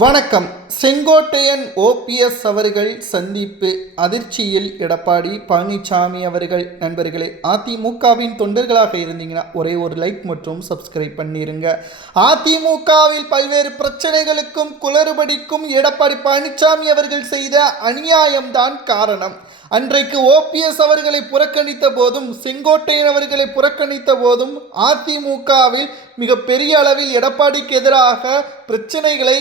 வணக்கம். செங்கோட்டையன் ஓபிஎஸ் அவர்கள் சந்திப்பு அதிர்ச்சியில் எடப்பாடி பழனிசாமி அவர்கள். நண்பர்களே, அதிமுகவின் தொண்டர்களாக இருந்தீங்கன்னா ஒரே ஒரு லைக் மற்றும் சப்ஸ்கிரைப் பண்ணிருங்க. அதிமுகவில் பல்வேறு பிரச்சனைகளுக்கும் குளறுபடிக்கும் எடப்பாடி பழனிசாமி அவர்கள் செய்த அநியாயம்தான் காரணம். அன்றைக்கு ஓபிஎஸ் அவர்களை புறக்கணித்த போதும் செங்கோட்டையன் அவர்களை புறக்கணித்த போதும் அதிமுகவில் மிக பெரிய அளவில் எடப்பாடிக்கு எதிராக பிரச்சனைகளை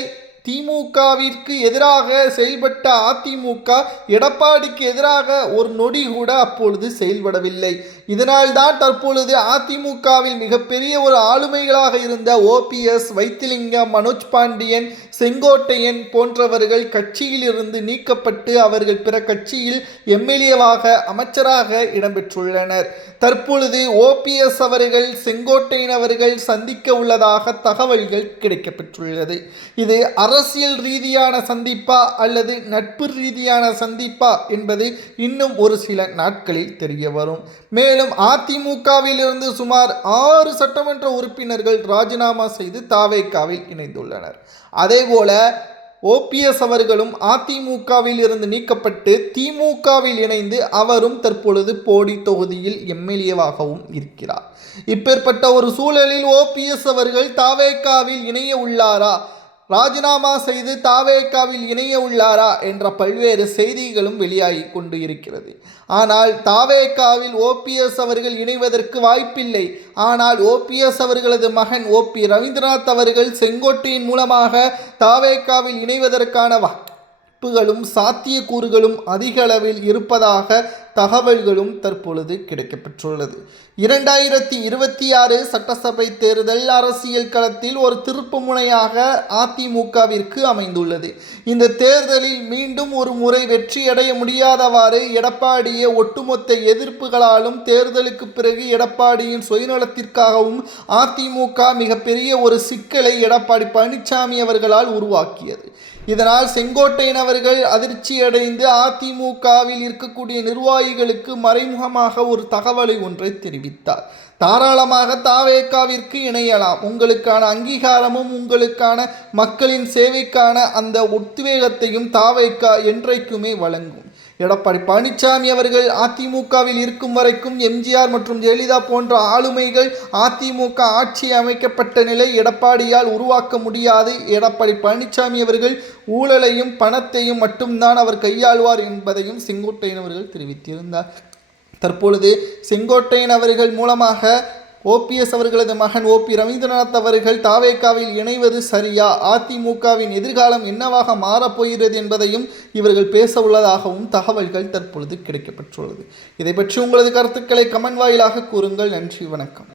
திமுகவிற்கு எதிராக செயல்பட்ட அதிமுக எடப்பாடிக்கு எதிராக ஒரு நொடி கூட அப்பொழுது செயல்படவில்லை. இதனால்தான் தற்பொழுது அதிமுகவில் மிகப்பெரிய ஒரு ஆளுமைகளாக இருந்த ஓபிஎஸ், வைத்திலிங்கம், மனோஜ் பாண்டியன், செங்கோட்டையன் போன்றவர்கள் கட்சியிலிருந்து நீக்கப்பட்டு அவர்கள் பிற கட்சியில் எம்எல்ஏவாக அமைச்சராக இடம்பெற்றுள்ளனர். தற்பொழுது ஓபிஎஸ் அவர்கள் செங்கோட்டையன் அவர்கள் சந்திக்க உள்ளதாக தகவல்கள் கிடைக்கப்பெற்றுள்ளது. இது அரசியல் ரீதியான சந்திப்பா அல்லது நட்பு ரீதியான சந்திப்பா என்பது இன்னும் ஒரு சில நாட்களில் தெரிய வரும். மேலும் அதிமுகவில் இருந்து சுமார் 6 சட்டமன்ற உறுப்பினர்கள் ராஜினாமா செய்து தாவேகாவில் இணைந்துள்ளனர். அதேபோல ஓபிஎஸ் அவர்களும் அதிமுகவில் இருந்து நீக்கப்பட்டு திமுகவில் இணைந்து அவரும் தற்பொழுது போடி தொகுதியில் எம்எல்ஏவாகவும் இருக்கிறார். இப்பேற்பட்ட ஒரு சூழலில் ஓபிஎஸ் அவர்கள் தாவேகாவில் இணைய உள்ளாரா, ராஜினாமா செய்து தாவேகாவில் இணைய உள்ளாரா என்ற பல்வேறு செய்திகளும் வெளியாகி கொண்டு இருக்கிறது. ஆனால் தாவேகாவில் ஓபிஎஸ் அவர்கள் இணைவதற்கு வாய்ப்பில்லை. ஆனால் ஓபிஎஸ் அவர்களது மகன் ஓபி ரவீந்திரநாத் அவர்கள் செங்கோட்டையின் மூலமாக தாவேகாவில் இணைவதற்கான வாய்ப்புகளும் சாத்தியக்கூறுகளும் அதிக அளவில் இருப்பதாக தகவல்களும் தற்பொழுது கிடைக்கப்பெற்றுள்ளது. 2026 சட்டசபை தேர்தல் அரசியல் களத்தில் ஒரு திருப்பு முனையாக அதிமுகவிற்கு அமைந்துள்ளது. இந்த தேர்தலில் மீண்டும் ஒரு முறை வெற்றியடைய முடியாதவாறு எடப்பாடியை ஒட்டுமொத்த எதிர்ப்புகளாலும் தேர்தலுக்கு பிறகு எடப்பாடியின் சுயநலத்திற்காகவும் அதிமுக மிகப்பெரிய ஒரு சிக்கலை எடப்பாடி பழனிசாமி அவர்களால் உருவாக்கியது. இதனால் செங்கோட்டையன் அவர்கள் அதிர்ச்சியடைந்து அதிமுகவில் இருக்கக்கூடிய நிர்வாகிகளுக்கு மறைமுகமாக ஒரு தகவலை ஒன்றை தெரிவித்தார். தாராளமாக தாவேகாவிற்கு இணையலாம், உங்களுக்கான அங்கீகாரமும் உங்களுக்கான மக்களின் சேவைக்கான அந்த உத்வேகத்தையும் தாவேகா என்றைக்குமே வழங்கும். எடப்பாடி பழனிசாமி அவர்கள் அதிமுகவில் இருக்கும் வரைக்கும் எம்ஜிஆர் மற்றும் ஜெயலலிதா போன்ற ஆளுமைகள் அதிமுக ஆட்சி அமைக்கப்பட்ட நிலை எடப்பாடியால் உருவாக்க முடியாது. எடப்பாடி பழனிசாமி அவர்கள் ஊழலையும் பணத்தையும் மட்டும்தான் அவர் கையாள்வார் என்பதையும் செங்கோட்டையன் அவர்கள் தெரிவித்திருந்தார். தற்பொழுது செங்கோட்டையன் அவர்கள் மூலமாக ஓபிஎஸ் அவர்களது மகன் ஓபி ரவீந்திரநாத் அவர்கள் தாவேகாவில் இணைவது சரியா, அதிமுகவின் எதிர்காலம் என்னவாக மாறப்போகிறது என்பதையும் இவர்கள் பேச உள்ளதாகவும் தகவல்கள் தற்பொழுது கிடைக்கப்பெற்றுள்ளது. இதை பற்றி உங்களது கருத்துக்களை கமெண்ட் வாயிலாக கூறுங்கள். நன்றி, வணக்கம்.